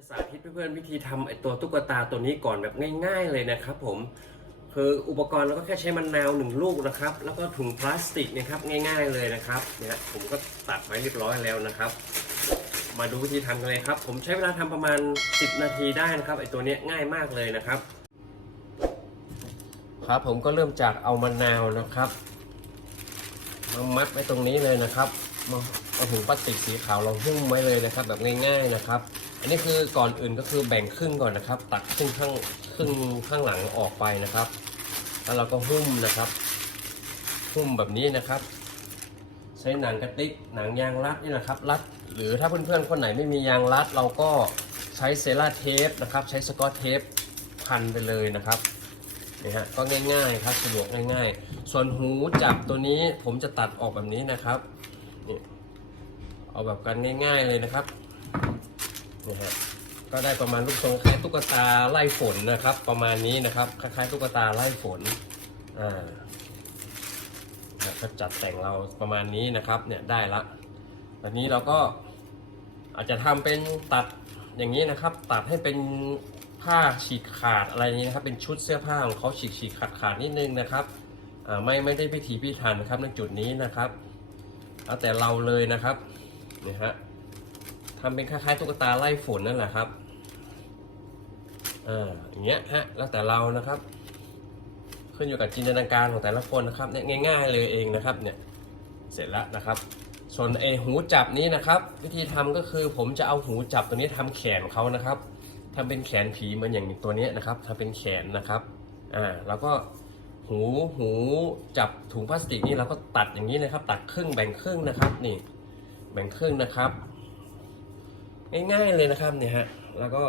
จะสาธิตเพื่อนๆวิธีทำไอตัวตุ๊กตาตัวนี้ก่อนแบบง่าย ๆเลยนะครับผมคืออุปกรณ์เราก็แค่ใช้มะนาวหนึ่งลูกนะครับ แล้วก็ถุงพลาสติกนะครับง่าย ๆเลยนะครับเนี่ยผมก็ตัดไว้เรียบร้อยแล้วนะครับ มาดูวิธีทำกันเลยครับ ผมใช้เวลาทำประมาณ 10 นาทีได้นะครับไอตัวนี้ง่ายมากเลยนะครับ ครับผมก็เริ่มจากเอามะนาวนะครับมามัดไว้ตรงนี้เลยนะครับมาเอาถุงพลาสติกสีขาวเราหุ้มไว้เลยนะครับ แบบง่าย ๆนะครับ อันนี้คือก่อนอื่นก็คือแบ่งครึ่งก่อนนะครับ ตัดครึ่งข้างครึ่งข้างหลังออกไปนะครับ แล้วเราก็หุ้มนะครับหุ้มแบบนี้นะครับ ใช้หนังกระติกหนังยางรัดนี่นะครับ รัด หรือถ้าเพื่อนๆคนไหนไม่มียางรัด เราก็ใช้เซราเทปนะครับ ใช้สกอตเทปพันไปเลยนะครับนี่ฮะก็ง่ายๆครับสะดวกง่ายๆ ส่วนหูจับตัวนี้ผมจะตัดออกแบบนี้นะครับเอาแบบกันง่าย ๆเลยนะครับ นี่ฮะก็ได้ประมาณลูกทรงคล้ายตุ๊กตาไล่ฝนนะครับ ประมาณนี้นะครับคล้ายๆตุ๊กตาไล่ฝนอ่าก็จัดแต่งเราประมาณนี้นะครับเนี่ยได้ละตอนนี้เราก็อาจจะทำเป็นตัดอย่างนี้นะครับ ตัดให้เป็นผ้าฉีกขาดอะไรนี้นะครับ เป็นชุดเสื้อผ้าของเขาฉีกฉีกขาดขาดนิดนึงนะครับอ่าไม่ไม่ได้พิถีพิถันนะครับในจุดนี้นะครับแล้วแต่เราเลยนะครับนี่ฮะ ทำเป็นคล้ายๆตุ๊กตาไล่ฝนนั่นแหละครับอ่าอย่างเงี้ยฮะแล้วแต่เรานะครับ ขึ้นอยู่กับจินตนาการของแต่ละคนนะครับเนี่ยง่าย ๆ เลยเองนะครับเนี่ยเสร็จแล้วนะครับส่วนไอหูจับนี้นะครับ วิธีทำก็คือผมจะเอาหูจับตัวนี้ทำแขนเขานะครับทำเป็นแขนผีเหมือนอย่างตัวนี้นะครับทำเป็นแขนนะครับอ่าแล้วก็หูหูจับถุงพลาสติกนี่เราก็ตัดอย่างนี้นะครับ ตัดครึ่งแบ่งครึ่งนะครับนี่แบ่งครึ่งนะครับ ง่ายๆเลยนะครับเนี่ยฮะแล้วก็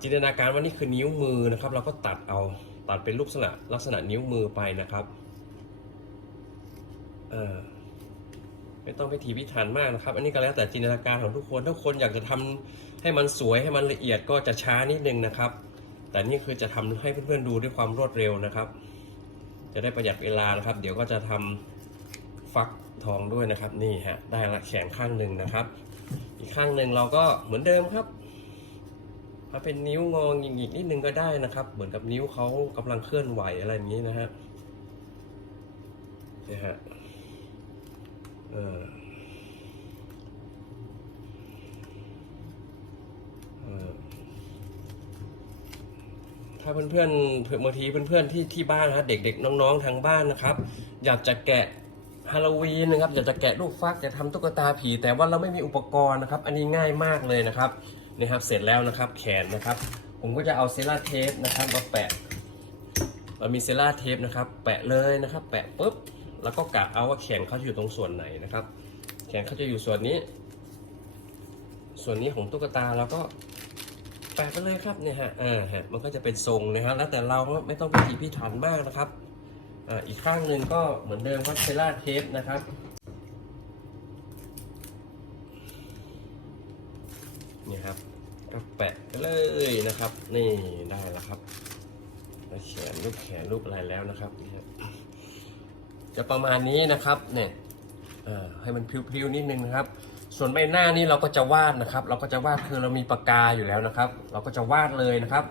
จินตนาการว่านี่คือนิ้วมือนะครับ เราก็ตัดเอาตัดเป็นลักษณะลักษณะนิ้วมือไปนะครับไม่ต้องไปถีพิถันมากนะครับ อันนี้ก็แล้วแต่จินตนาการของทุกคนถ้าคนอยากจะทำให้มันสวยให้มันละเอียดก็จะช้านิดนึงนะครับ แต่นี่คือจะทำให้เพื่อนๆดูด้วยความรวดเร็วนะครับ จะได้ประหยัดเวลานะครับ เดี๋ยวก็จะทำฟักทองด้วยนะครับ นี่ฮะได้ละแขนข้างหนึ่งนะครับ อีกข้างหนึ่งเราก็เหมือนเดิมครับ ถ้าเป็นนิ้วงองหยิกนิดนึงก็ได้นะครับ เหมือนกับนิ้วเขากำลังเคลื่อนไหวอะไรอย่างนี้นะฮะนี่ฮะเออเออถ้าเพื่อนๆบางทีเพื่อนๆที่ที่บ้านนะเด็กๆน้องๆทางบ้านนะครับ อยากจะแกะ ฮาโลวีนนะครับอยากจะแกะลูกฟักจะทำตุ๊กตาผี แต่ว่าเราไม่มีอุปกรณ์นะครับ อันนี้ง่ายมากเลยนะครับนะครับเสร็จแล้วนะครับแขนนะครับ ผมก็จะเอาเซราเทปนะครับมาแปะเรามีเซราเทปนะครับ แปะเลยนะครับ แปะปุ๊บแล้วก็กะเอาว่าแขนเขาจะอยู่ตรงส่วนไหนนะครับ แขนเขาจะอยู่ส่วนนี้ ส่วนนี้ของตุ๊กตาเราก็แปะไปเลยครับเนี่ยฮะอ่าฮะมันก็จะเป็นทรงนะครับแล้วแต่เราไม่ต้องพิถีพิถันมากนะครับ อีกข้างหนึ่งก็เหมือนเดิมครับเซราเทปนะครับนี่ครับก็แปะไปเลยนะครับ นี่ได้แล้วครับแล้วแขนรูปแขนรูปอะไรแล้วนะครับนี่ครับ จะประมาณนี้นะครับเนี่ยให้มันพริ้วๆนิดนึงนะครับ ส่วนใบหน้านี่เราก็จะวาดนะครับ เราก็จะวาดคือเรามีปากกาอยู่แล้วนะครับ เราก็จะวาดเลยนะครับ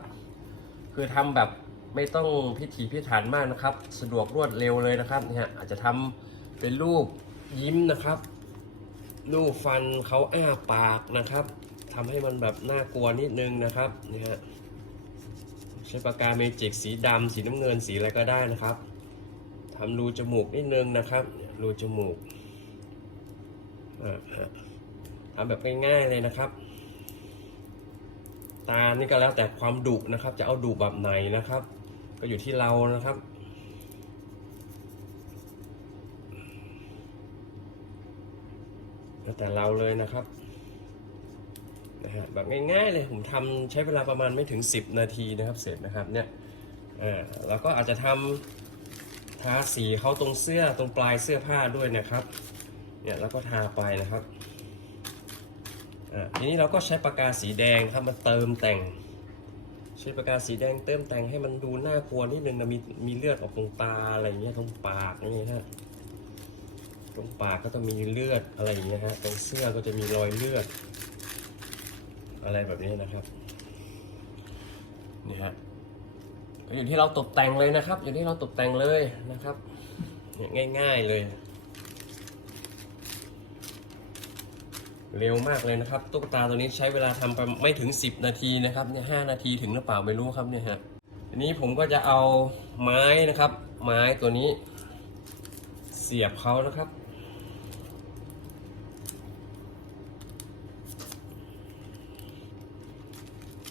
คือทำแบบ ไม่ต้องพิถีพิถันมากนะครับ สะดวกรวดเร็วเลยนะครับเนี่ยอาจจะทำเป็นรูปยิ้มนะครับรูปฟันเขาอ้าปากนะครับทำให้มันแบบน่ากลัวนิดนึงนะครับนี่ฮะใช้ปากกาเมจิกสีดำสีน้ำเงินสีอะไรก็ได้นะครับทำรูจมูกนิดนึงนะครับ รูจมูกอ่าฮะทำแบบง่ายๆเลยนะครับตานี่ก็แล้วแต่ความดุนะครับ จะเอาดุแบบไหนนะครับ ก็อยู่ที่เรานะครับ แล้วแต่เราเลยนะครับนะฮะแบบง่ายๆเลยผมทำใช้เวลาประมาณไม่ถึง 10 นาทีนะครับ เสร็จนะครับเนี่ยอ่าแล้วก็อาจจะทำทาสีเขาตรงเสื้อตรงปลายเสื้อผ้าด้วยนะครับเนี่ยแล้วก็ทาไปนะครับอ่าทีนี้เราก็ใช้ปากกาสีแดงครับมาเติมแต่ง ใช้ปากกาสีแดงเติมแต่งให้มันดูน่ากลัวนิดนึงนะมีมีเลือดออกตรงตาอะไรอย่างเงี้ยตรงปากอย่างเงี้ยฮะตรงปากก็จะมีเลือดอะไรอย่างเงี้ยฮะตรงเสื้อก็จะมีรอยเลือด อะไรแบบนี้นะครับนี่ฮะอยู่ที่เราตกแต่งเลยนะครับ อยู่ที่เราตกแต่งเลยนะครับง่าย ๆเลย เร็วมากเลยนะครับ ตุ๊กตาตัวนี้ใช้เวลาทำไปไม่ถึง 10 นาทีนะครับเนี่ยหนาทีถึงหรือเปล่าไม่รู้ครับเนี่ยฮะทีนี้ผมก็จะเอาไม้นะครับ ไม้ตัวนี้ เสียบเขานะครับ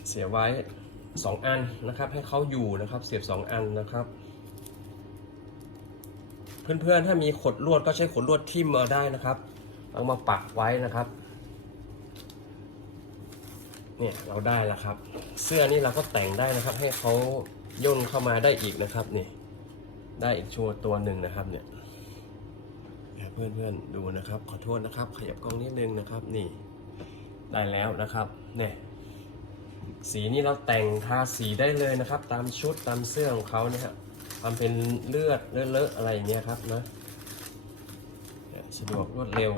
เสียบไว้ 2 อันนะครับ ให้เขาอยู่นะครับ เสียบ 2 อันนะครับเพื่อนๆ ถ้ามีขดลวดก็ใช้ขดลวดทิ่มมาได้นะครับ เอามาปักไว้นะครับ เนี่ยเราได้แล้วครับ เสื้อนี่เราก็แต่งได้นะครับ ให้เขาย่นเข้ามาได้อีกนะครับนี่ได้อีกชัวตัวหนึ่งนะครับเนี่ยเพื่อนเพื่อนๆดูนะครับ ขอโทษนะครับ ขยับกล้องนิดนึงนะครับ นี่ได้แล้วนะครับเนี่ยสีนี่เราแต่งทาสีได้เลยนะครับ ตามชุดตามเสื้อของเขาเนี่ยครับทำเป็นเลือดเลอะๆอะไรอย่างเงี้ยครับนะสะดวกรวดเร็ว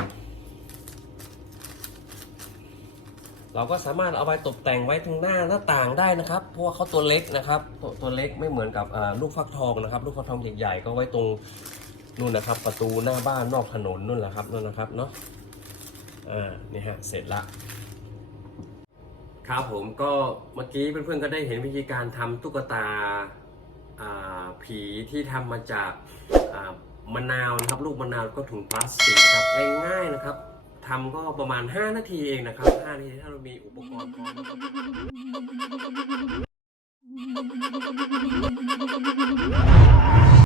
เราก็สามารถเอาไปตกแต่งไว้ตรงหน้าหน้าต่างได้นะครับเพราะว่าเขาตัวเล็กนะครับตัวตัวเล็กไม่เหมือนกับลูกฟักทองนะครับ ลูกฟักทองใหญ่ๆก็ไว้ตรงนู่นนะครับ ประตูหน้าบ้านนอกถนนนู่นแหละครับนู่นนะครับเนาะอ่านี่ฮะเสร็จละครับผมก็เมื่อกี้เพื่อนๆก็ได้เห็นวิธีการทำตุ๊กตาผีที่ทำมาจากมะนาวนะครับ ลูกมะนาวก็ถุงพลาสติกครับง่ายๆนะครับ ทำก็ประมาณ 5 นาทีเองนะครับ 5 นาทีถ้าเรามีอุปกรณ์พร้อมนะครับ